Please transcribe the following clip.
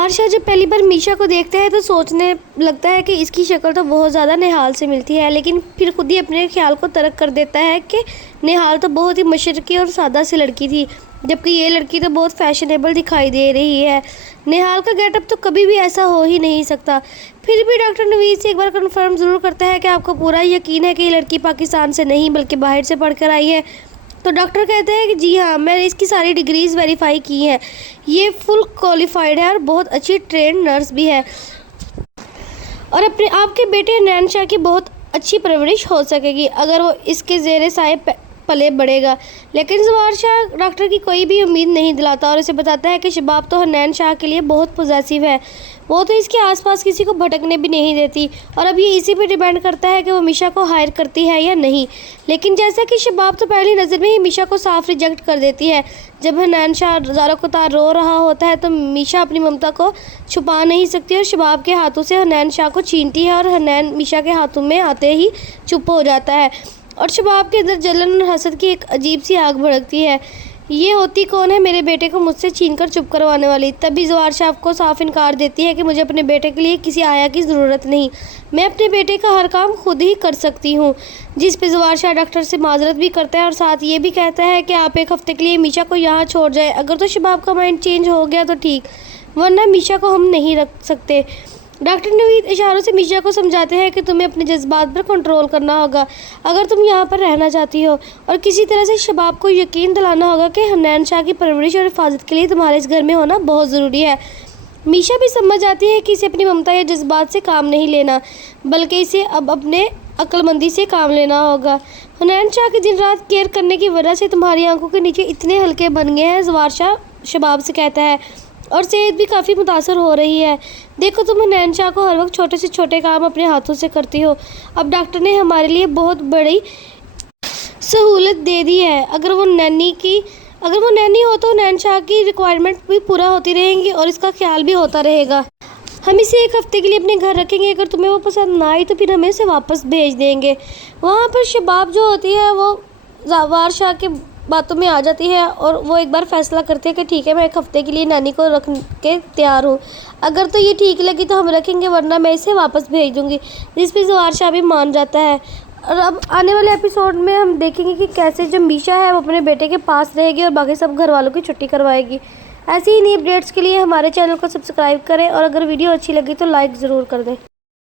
ज़वार शाह जब पहली बार मीशा को देखता है तो सोचने लगता है कि इसकी शक्ल तो बहुत ज़्यादा निहाल से मिलती है, लेकिन फिर खुद ही अपने ख्याल को तर्क कर देता है कि निहाल तो बहुत ही मशरकी और सादा सी लड़की थी, जबकि ये लड़की तो बहुत फैशनेबल दिखाई दे रही है। निहाल का गेटअप तो कभी भी ऐसा हो ही नहीं सकता। फिर भी डॉक्टर नवीद से एक बार कंफर्म ज़रूर करता है कि आपको पूरा यकीन है कि ये लड़की पाकिस्तान से नहीं बल्कि बाहर से पढ़ कर आई है। तो डॉक्टर कहते हैं कि जी हाँ, मैंने इसकी सारी डिग्रीज़ वेरीफाई की हैं, ये फुल क्वालिफाइड है और बहुत अच्छी ट्रेंड नर्स भी है और अपने आपके बेटे हनैन शाह की बहुत अच्छी परवरिश हो सकेगी अगर वो इसके ज़ेरे साए पले बढ़ेगा। लेकिन ज़वार शाह डॉक्टर की कोई भी उम्मीद नहीं दिलाता और इसे बताता है कि शबाब तो हनैन शाह के लिए बहुत पॉजेसिव है, वो तो इसके आसपास किसी को भटकने भी नहीं देती और अब ये इसी पे डिपेंड करता है कि वो मीशा को हायर करती है या नहीं। लेकिन जैसा कि शबाब तो पहली नज़र में ही मीशा को साफ रिजेक्ट कर देती है। जब हनैन शाह ज़ारो कतार रो रहा होता है तो मीशा अपनी ममता को छुपा नहीं सकती और शबाब के हाथों से हनैन शाह को छीनती है और हनैन मीशा के हाथों में आते ही चुप हो जाता है और शबाब के अंदर जलन और हसद की एक अजीब सी आग भड़कती है। ये होती कौन है मेरे बेटे को मुझसे छीनकर चुप करवाने वाली। तभी ज़वार शाह को साफ इनकार देती है कि मुझे अपने बेटे के लिए किसी आया की ज़रूरत नहीं, मैं अपने बेटे का हर काम खुद ही कर सकती हूँ। जिस पे ज़वार शाह डॉक्टर से माजरत भी करता है और साथ ये भी कहता है कि आप एक हफ़्ते के लिए मीशा को यहाँ छोड़ जाएं। अगर तो शबाब का माइंड चेंज हो गया तो ठीक, वरना मीशा को हम नहीं रख सकते। डॉक्टर नवीद इशारों से मीशा को समझाते हैं कि तुम्हें अपने जज्बात पर कंट्रोल करना होगा अगर तुम यहाँ पर रहना चाहती हो और किसी तरह से शबाब को यकीन दिलाना होगा कि हनैन शाह की परवरिश और हिफाजत के लिए तुम्हारे इस घर में होना बहुत ज़रूरी है। मीशा भी समझ जाती है कि इसे अपनी ममता या जज्बात से काम नहीं लेना बल्कि इसे अब अपने अक्लमंदी से काम लेना होगा। हनैन शाह की दिन रात केयर करने की वजह से तुम्हारी आंखों के नीचे इतने हल्के बन गए हैं, ज़वार शाह शबाब से कहता है, और सेहत भी काफ़ी मुतासर हो रही है। देखो तुम हनैन शाह को हर वक्त छोटे से छोटे काम अपने हाथों से करती हो, अब डॉक्टर ने हमारे लिए बहुत बड़ी सहूलत दे दी है। अगर वो नैनी हो तो हनैन शाह की रिक्वायरमेंट भी पूरा होती रहेंगी और इसका ख्याल भी होता रहेगा। हम इसे एक हफ़्ते के लिए अपने घर रखेंगे, अगर तुम्हें वो पसंद ना आई तो फिर हमें इसे वापस भेज देंगे। वहाँ पर शबाब जो होती है वो ज़वार शाह के बातों में आ जाती है और वो एक बार फैसला करते हैं कि ठीक है, मैं एक हफ़्ते के लिए नानी को रख के तैयार हूँ, अगर तो ये ठीक लगी तो हम रखेंगे वरना मैं इसे वापस भेज दूँगी। जिस पे ज़वार शाह भी मान जाता है। और अब आने वाले एपिसोड में हम देखेंगे कि कैसे जो मीशा है वो अपने बेटे के पास रहेगी और बाकी सब घर वालों की छुट्टी करवाएगी। ऐसी ही नई अपडेट्स के लिए हमारे चैनल को सब्सक्राइब करें और अगर वीडियो अच्छी लगी तो लाइक ज़रूर कर दें।